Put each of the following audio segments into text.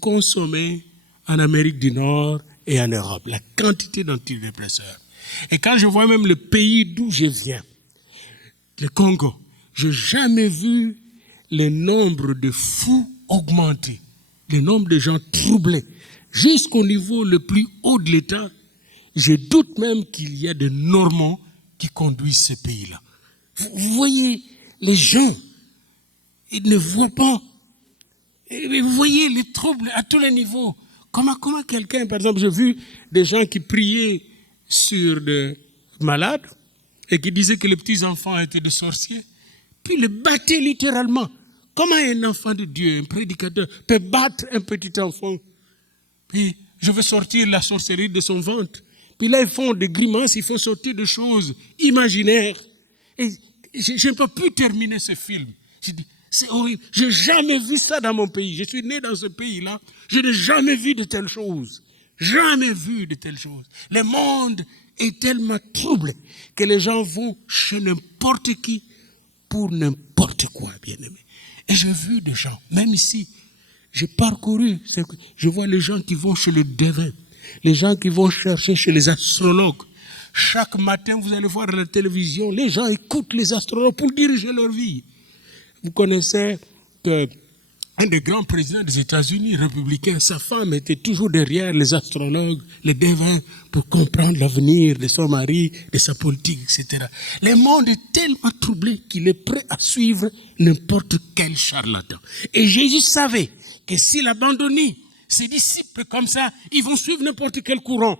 consommé en Amérique du Nord et en Europe, la quantité d'antidépresseurs. Et quand je vois même le pays d'où je viens, le Congo, je n'ai jamais vu le nombre de fous augmenter, le nombre de gens troublés, jusqu'au niveau le plus haut de l'État. Je doute même qu'il y a des Normands qui conduisent ce pays-là. Vous voyez, les gens, ils ne voient pas. Et vous voyez les troubles à tous les niveaux. Comment quelqu'un, par exemple, j'ai vu des gens qui priaient sur des malades et qui disaient que les petits-enfants étaient des sorciers, puis les battaient littéralement. Comment un enfant de Dieu, un prédicateur, peut battre un petit enfant? Puis je veux sortir la sorcellerie de son ventre. Puis là, ils font des grimaces, ils font sortir des choses imaginaires. Et je n'ai pas pu terminer ce film. J'ai dit, c'est horrible. Je n'ai jamais vu ça dans mon pays. Je suis né dans ce pays-là. Je n'ai jamais vu de telles choses. Jamais vu de telles choses. Le monde est tellement troublé que les gens vont chez n'importe qui pour n'importe quoi, bien-aimé. Et j'ai vu des gens, même ici, j'ai parcouru, je vois les gens qui vont chez les devins, les gens qui vont chercher chez les astrologues. Chaque matin, vous allez voir à la télévision, les gens écoutent les astrologues pour diriger leur vie. Vous connaissez qu'un des grands présidents des États-Unis, républicain, sa femme était toujours derrière les astrologues, les devins, pour comprendre l'avenir de son mari, de sa politique, etc. Le monde est tellement troublé qu'il est prêt à suivre n'importe quel charlatan. Et Jésus savait que s'il abandonnait ses disciples comme ça, ils vont suivre n'importe quel courant.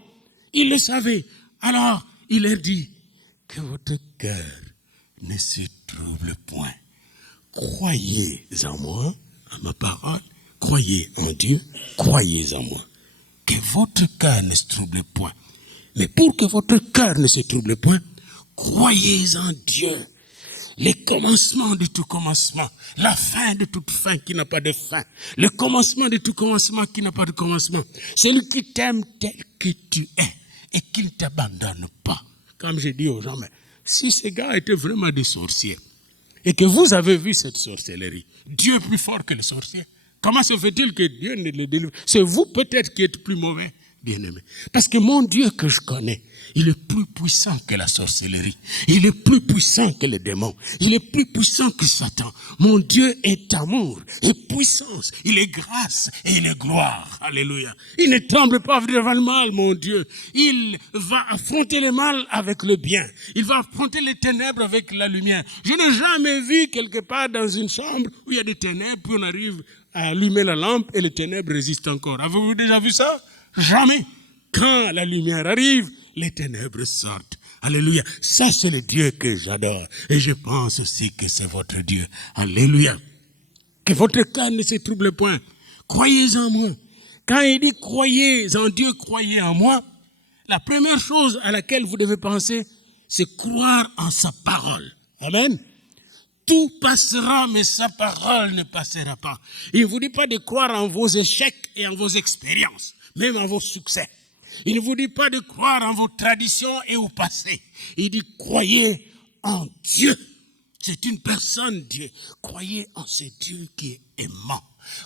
Il le savait. Alors, il leur dit que votre cœur ne se trouble point. Croyez en moi, à ma parole, croyez en Dieu, croyez en moi. Que votre cœur ne se trouble point. Mais pour que votre cœur ne se trouble point, croyez en Dieu. Les commencements de tout commencement, la fin de toute fin qui n'a pas de fin, le commencement de tout commencement qui n'a pas de commencement. Celui qui t'aime tel que tu es et qui ne t'abandonne pas. Comme j'ai dit aux gens, mais si ces gars étaient vraiment des sorciers et que vous avez vu cette sorcellerie, Dieu est plus fort que les sorciers. Comment se fait-il que Dieu ne les délivre? C'est vous peut-être qui êtes plus mauvais, bien-aimés. Parce que mon Dieu que je connais, il est plus puissant que la sorcellerie. Il est plus puissant que les démons. Il est plus puissant que Satan. Mon Dieu est amour et puissance. Il est grâce et il est gloire. Alléluia. Il ne tremble pas devant le mal, mon Dieu. Il va affronter le mal avec le bien. Il va affronter les ténèbres avec la lumière. Je n'ai jamais vu quelque part dans une chambre où il y a des ténèbres, puis on arrive à allumer la lampe et les ténèbres résistent encore. Avez-vous déjà vu ça? Jamais. Quand la lumière arrive, les ténèbres sortent. Alléluia. Ça, c'est le Dieu que j'adore. Et je pense aussi que c'est votre Dieu. Alléluia. Que votre cœur ne se trouble point. Croyez en moi. Quand il dit croyez en Dieu, croyez en moi, la première chose à laquelle vous devez penser, c'est croire en sa parole. Amen. Tout passera, mais sa parole ne passera pas. Il ne vous dit pas de croire en vos échecs et en vos expériences, même en vos succès. Il ne vous dit pas de croire en vos traditions et au passé. Il dit croyez en Dieu. C'est une personne, Dieu. Croyez en ce Dieu qui est aimant.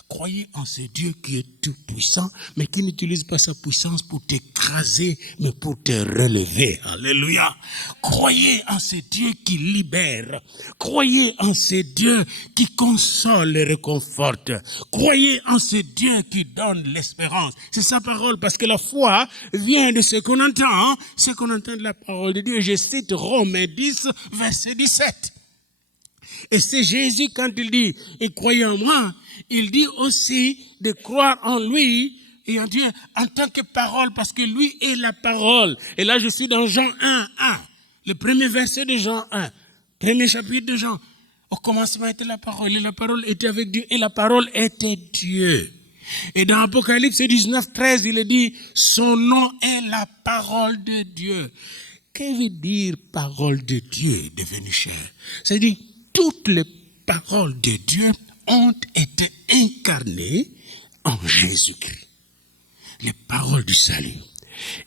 Croyez en ce Dieu qui est tout puissant, mais qui n'utilise pas sa puissance pour t'écraser, mais pour te relever. Alléluia. Croyez en ce Dieu qui libère. Croyez en ce Dieu qui console et réconforte. Croyez en ce Dieu qui donne l'espérance. C'est sa parole, parce que la foi vient de ce qu'on entend, hein? Ce qu'on entend de la parole de Dieu. Je cite Romains 10, verset 17. Et c'est Jésus quand il dit « et croyez en moi », il dit aussi de croire en lui et en Dieu en tant que parole, parce que lui est la parole. Et là, je suis dans Jean 1, le premier verset de Jean 1, premier chapitre de Jean. Au commencement était la parole, et la parole était avec Dieu, et la parole était Dieu. Et dans Apocalypse 19, 13, il est dit « son nom est la parole de Dieu ». Que veut dire parole de Dieu devenue chair? C'est-à-dire, toutes les paroles de Dieu ont été incarnées en Jésus-Christ. Les paroles du salut.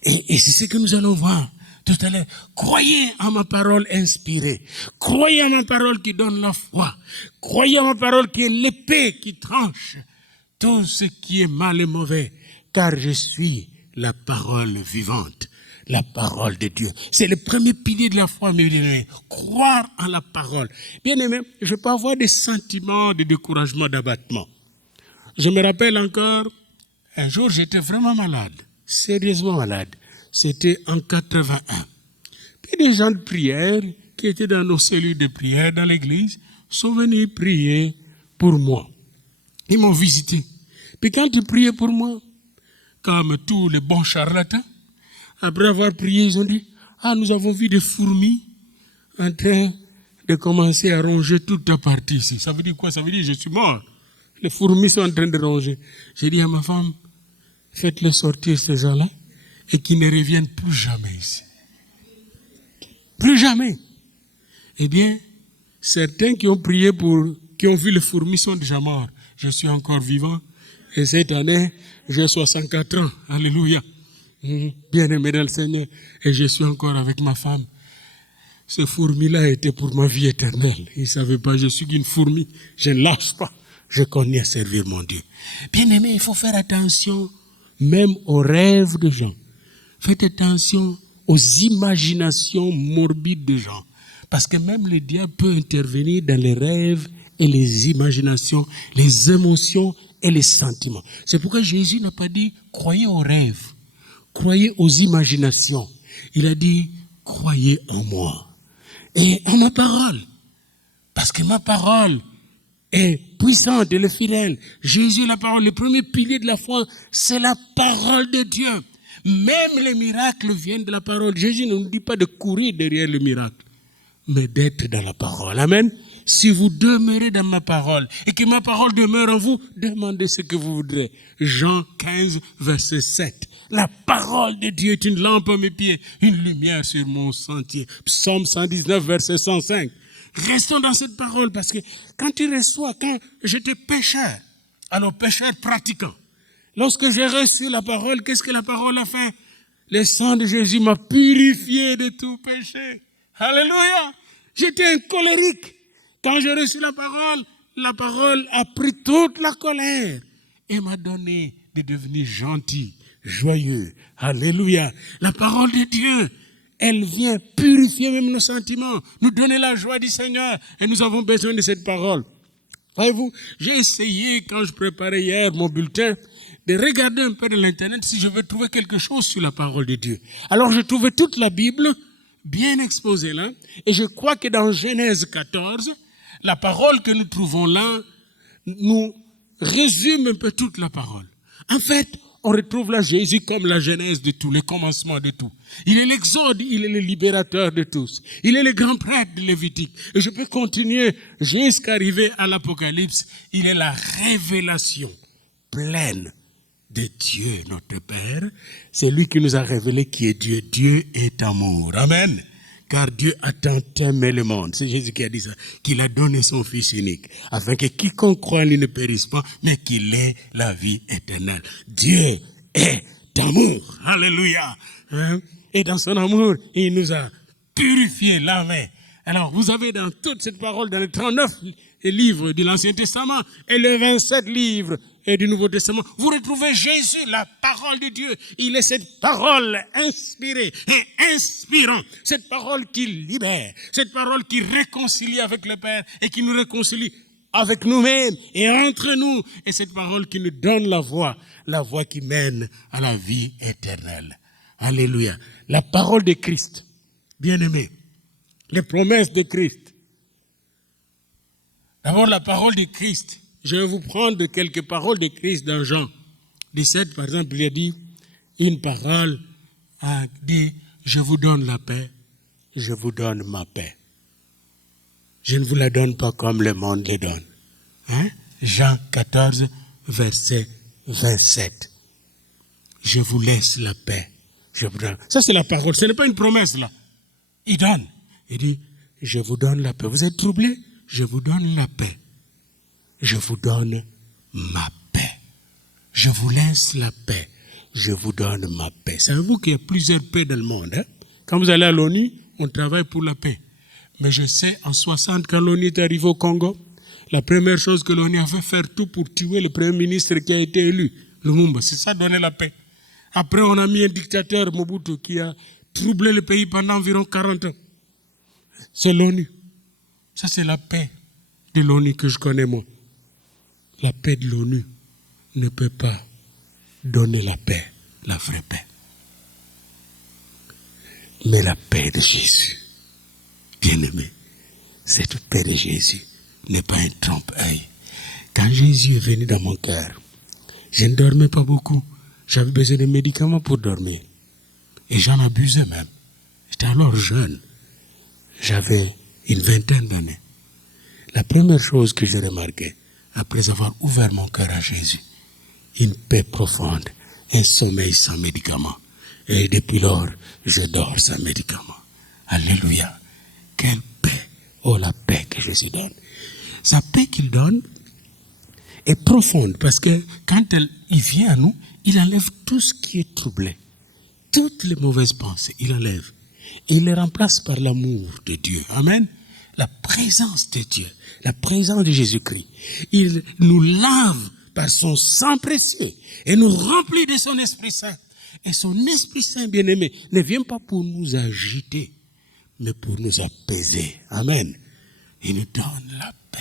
Et c'est ce que nous allons voir tout à l'heure. Croyez en ma parole inspirée. Croyez en ma parole qui donne la foi. Croyez en ma parole qui est l'épée qui tranche tout ce qui est mal et mauvais, car je suis la parole vivante, la parole de Dieu. C'est le premier pilier de la foi, mes bien-aimés, croire en la parole. Bien-aimés, je peux avoir des sentiments de découragement, d'abattement. Je me rappelle encore, un jour j'étais vraiment malade, sérieusement malade. C'était en 81. Puis des gens de prière qui étaient dans nos cellules de prière dans l'église sont venus prier pour moi. Ils m'ont visité. Puis quand ils priaient pour moi, comme tous les bons charlatans, après avoir prié, ils ont dit, nous avons vu des fourmis en train de commencer à ronger toute ta partie ici. Ça veut dire quoi? Ça veut dire je suis mort. Les fourmis sont en train de ronger. J'ai dit à ma femme, faites-les sortir ces gens-là et qu'ils ne reviennent plus jamais ici. Plus jamais. Eh bien, certains qui ont prié qui ont vu les fourmis sont déjà morts. Je suis encore vivant. Et cette année, j'ai 64 ans. Alléluia. Bien-aimé dans le Seigneur. Et je suis encore avec ma femme. Ce fourmi-là était pour ma vie éternelle. Il ne savait pas, je suis une fourmi. Je ne lâche pas. Je connais à servir mon Dieu. Bien-aimé, il faut faire attention même aux rêves de gens. Faites attention aux imaginations morbides de gens. Parce que même le diable peut intervenir dans les rêves et les imaginations, les émotions et les sentiments. C'est pourquoi Jésus n'a pas dit « croyez aux rêves ». Croyez aux imaginations. Il a dit, croyez en moi et en ma parole. Parce que ma parole est puissante et le fidèle. Jésus est la parole. Le premier pilier de la foi, c'est la parole de Dieu. Même les miracles viennent de la parole. Jésus ne nous dit pas de courir derrière le miracle, mais d'être dans la parole. Amen. Si vous demeurez dans ma parole et que ma parole demeure en vous, demandez ce que vous voudrez. Jean 15, verset 7. La parole de Dieu est une lampe à mes pieds, une lumière sur mon sentier. Psaume 119, verset 105. Restons dans cette parole parce que quand j'étais pécheur, alors pécheur pratiquant, lorsque j'ai reçu la parole, qu'est-ce que la parole a fait? Le sang de Jésus m'a purifié de tout péché. Alléluia! J'étais un colérique. Quand j'ai reçu la parole a pris toute la colère et m'a donné de devenir gentil, joyeux. Alléluia. La parole de Dieu, elle vient purifier même nos sentiments, nous donner la joie du Seigneur et nous avons besoin de cette parole. Voyez-vous, j'ai essayé quand je préparais hier mon bulletin de regarder un peu de l'internet si je veux trouver quelque chose sur la parole de Dieu. Alors j'ai trouvé toute la Bible bien exposée là et je crois que dans Genèse 14, la parole que nous trouvons là nous résume un peu toute la parole. En fait, on retrouve là Jésus comme la genèse de tout, le commencement de tout. Il est l'exode, il est le libérateur de tous. Il est le grand prêtre de Lévitique. Et je peux continuer jusqu'à arriver à l'Apocalypse. Il est la révélation pleine de Dieu, notre Père. C'est lui qui nous a révélé qui est Dieu. Dieu est amour. Amen. Car Dieu a tant aimé le monde. C'est Jésus qui a dit ça. Qu'il a donné son Fils unique. Afin que quiconque croit en lui ne périsse pas, mais qu'il ait la vie éternelle. Dieu est amour. Alléluia. Et dans son amour, il nous a purifié l'âme. Alors, vous avez dans toute cette parole, dans les 39 livres de l'Ancien Testament et les 27 livres et du Nouveau Testament, vous retrouvez Jésus, la parole de Dieu. Il est cette parole inspirée et inspirante. Cette parole qui libère. Cette parole qui réconcilie avec le Père et qui nous réconcilie avec nous-mêmes et entre nous. Et cette parole qui nous donne la voie qui mène à la vie éternelle. Alléluia. La parole de Christ. Bien-aimés. Les promesses de Christ. D'abord, la parole de Christ. Je vais vous prendre quelques paroles de Christ dans Jean 17, par exemple, il a dit, une parole a dit, je vous donne la paix, je vous donne ma paix. Je ne vous la donne pas comme le monde le donne. Jean 14, verset 27. Je vous laisse la paix. Je vous donne. Ça, c'est la parole. Ce n'est pas une promesse, là. Il donne. Il dit, je vous donne la paix. Vous êtes troublés? Je vous donne la paix. Je vous donne ma paix. Je vous laisse la paix. Je vous donne ma paix. Savez-vous qu'il y a plusieurs paix dans le monde? Quand vous allez à l'ONU, on travaille pour la paix. Mais je sais, en 60, quand l'ONU est arrivé au Congo, La première chose que l'ONU a fait, faire tout pour tuer le premier ministre qui a été élu, Lumumba. C'est ça, donner la paix. Après, on a mis un dictateur, Mobutu, qui a troublé le pays pendant environ 40 ans. C'est l'ONU. Ça, c'est la paix de l'ONU que je connais, moi. La paix de l'ONU ne peut pas donner la paix, la vraie paix. Mais la paix de Jésus, bien-aimé, cette paix de Jésus n'est pas un trompe-œil. Quand Jésus est venu dans mon cœur, je ne dormais pas beaucoup. J'avais besoin de médicaments pour dormir. Et j'en abusais même. J'étais alors jeune. J'avais une vingtaine d'années. La première chose que j'ai remarquée, après avoir ouvert mon cœur à Jésus, une paix profonde, un sommeil sans médicaments. Et depuis lors, je dors sans médicaments. Alléluia. Quelle paix. Oh, la paix que Jésus donne. Sa paix qu'il donne est profonde parce que quand il vient à nous, il enlève tout ce qui est troublé. Toutes les mauvaises pensées, il enlève. Et il les remplace par l'amour de Dieu. Amen. La présence de Dieu, la présence de Jésus-Christ. Il nous lave par son sang précieux et nous remplit de son Esprit Saint. Et son Esprit Saint bien-aimé ne vient pas pour nous agiter, mais pour nous apaiser. Amen. Il nous donne la paix.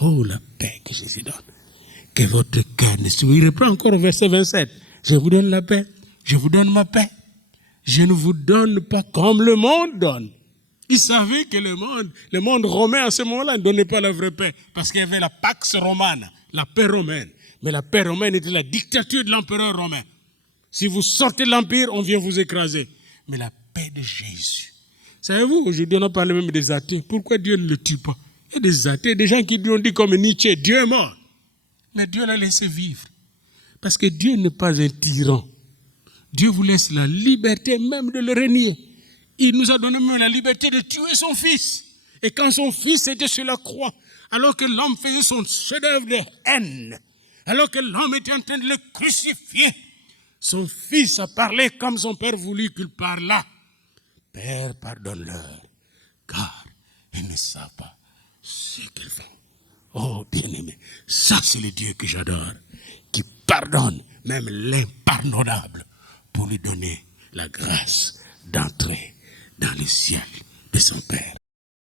Oh, la paix que Jésus donne. Que votre cœur ne soit... Il reprend encore au verset 27. Je vous donne la paix. Je vous donne ma paix. Je ne vous donne pas comme le monde donne. Il savait que le monde romain à ce moment-là ne donnait pas la vraie paix. Parce qu'il y avait la Pax Romana, la paix romaine. Mais la paix romaine était la dictature de l'empereur romain. Si vous sortez de l'empire, on vient vous écraser. Mais la paix de Jésus. Savez-vous, aujourd'hui on a parlé même des athées. Pourquoi Dieu ne le tue pas? Il y a des athées, des gens qui lui ont dit comme Nietzsche, Dieu est mort. Mais Dieu l'a laissé vivre. Parce que Dieu n'est pas un tyran. Dieu vous laisse la liberté même de le régner. Il nous a donné même la liberté de tuer son fils. Et quand son fils était sur la croix, alors que l'homme faisait son chef-d'œuvre de haine, alors que l'homme était en train de le crucifier, son fils a parlé comme son père voulut qu'il parlât. Père, pardonne-leur, car ils ne savent pas ce qu'ils font. Oh, bien-aimé, ça c'est le Dieu que j'adore, qui pardonne même l'impardonnable pour lui donner la grâce d'entrer dans le ciel de son Père.